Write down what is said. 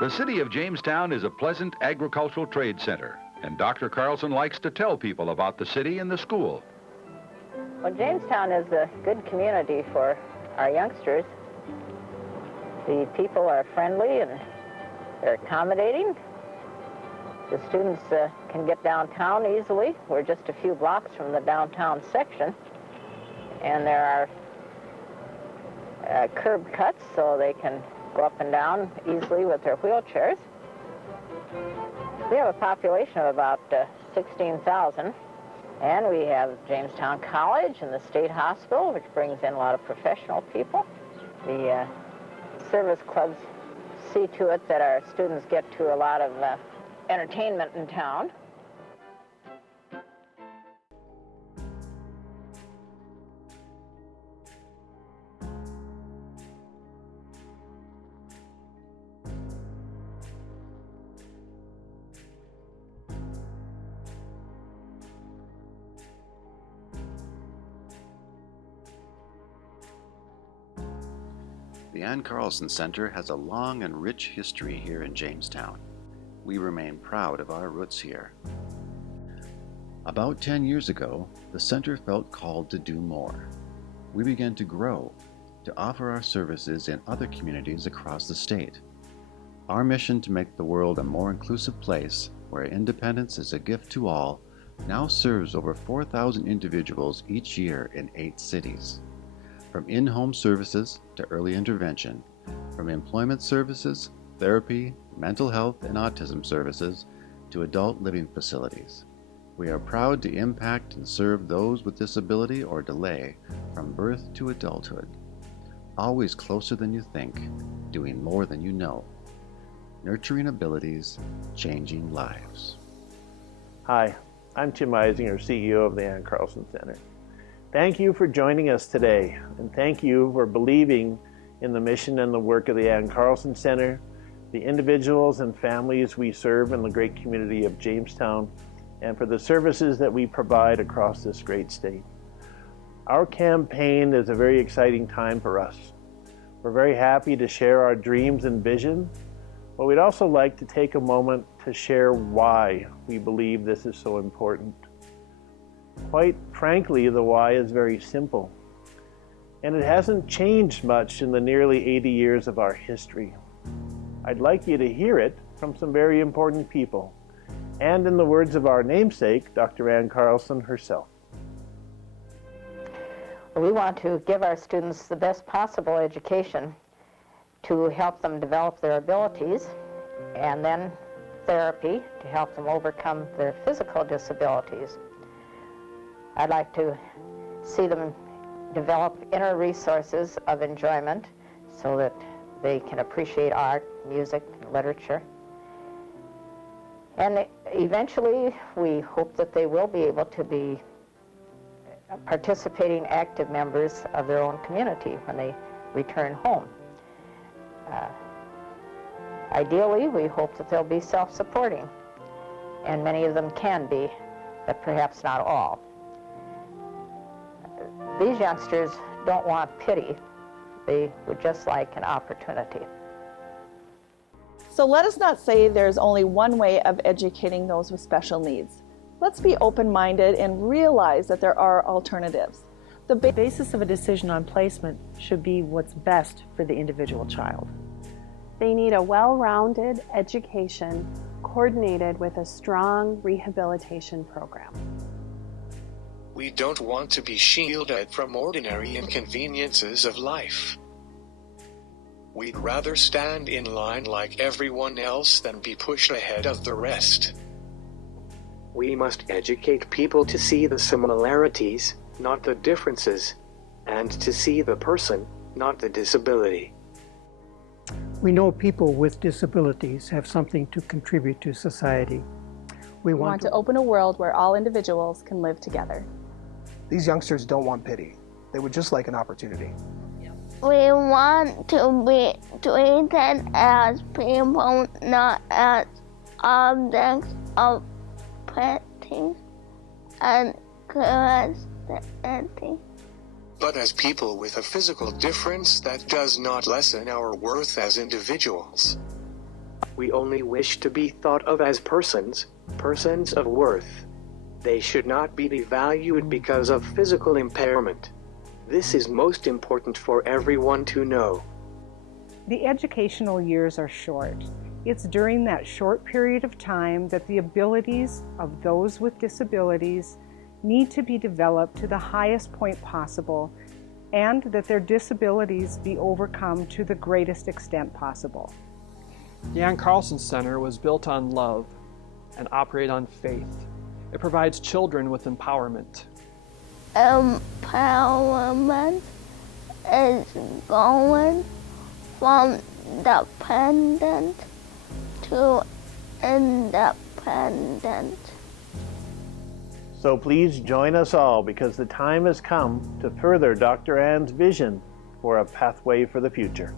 The city of Jamestown is a pleasant agricultural trade center, and Dr. Carlsen likes to tell people about the city and the school. Well, Jamestown is a good community for our youngsters. The people are friendly and they're accommodating. The students can get downtown easily. We're just a few blocks from the downtown section, and there are curb cuts so they can go up and down easily with their wheelchairs. We have a population of about 16,000, and we have Jamestown College and the State Hospital, which brings in a lot of professional people. The service clubs see to it that our students get to a lot of entertainment in town. The Ann Carlsen Center has a long and rich history here in Jamestown. We remain proud of our roots here. About 10 years ago, the center felt called to do more. We began to grow, to offer our services in other communities across the state. Our mission to make the world a more inclusive place, where independence is a gift to all, now serves over 4,000 individuals each year in 8 cities. From in-home services to early intervention, from employment services, therapy, mental health and autism services, to adult living facilities. We are proud to impact and serve those with disability or delay from birth to adulthood. Always closer than you think, doing more than you know. Nurturing abilities, changing lives. Hi, I'm Tim Eissinger, CEO of the Ann Carlsen Center. Thank you for joining us today, and thank you for believing in the mission and the work of the Ann Carlsen Center, the individuals and families we serve in the great community of Jamestown, and for the services that we provide across this great state. Our campaign is a very exciting time for us. We're very happy to share our dreams and vision, but we'd also like to take a moment to share why we believe this is so important. Quite frankly, the why is very simple, and it hasn't changed much in the nearly 80 years of our history. I'd like you to hear it from some very important people, and in the words of our namesake, Dr. Ann Carlsen herself. We want to give our students the best possible education to help them develop their abilities, and then therapy to help them overcome their physical disabilities. I'd like to see them develop inner resources of enjoyment so that they can appreciate art, music, and literature. And eventually, we hope that they will be able to be participating active members of their own community when they return home. Ideally, we hope that they'll be self-supporting, and many of them can be, but perhaps not all. These youngsters don't want pity. They would just like an opportunity. So let us not say there's only one way of educating those with special needs. Let's be open-minded and realize that there are alternatives. The basis of a decision on placement should be what's best for the individual child. They need a well-rounded education coordinated with a strong rehabilitation program. We don't want to be shielded from ordinary inconveniences of life. We'd rather stand in line like everyone else than be pushed ahead of the rest. We must educate people to see the similarities, not the differences, and to see the person, not the disability. We know people with disabilities have something to contribute to society. We want to open a world where all individuals can live together. These youngsters don't want pity. They would just like an opportunity. We want to be treated as people, not as objects of pity and curiosity. But as people with a physical difference, that does not lessen our worth as individuals. We only wish to be thought of as persons, persons of worth. They should not be devalued because of physical impairment. This is most important for everyone to know. The educational years are short. It's during that short period of time that the abilities of those with disabilities need to be developed to the highest point possible, and that their disabilities be overcome to the greatest extent possible. The Ann Carlsen Center was built on love and operate on faith. It provides children with empowerment. Empowerment is going from dependent to independent. So please join us all, because the time has come to further Dr. Ann's vision for a pathway for the future.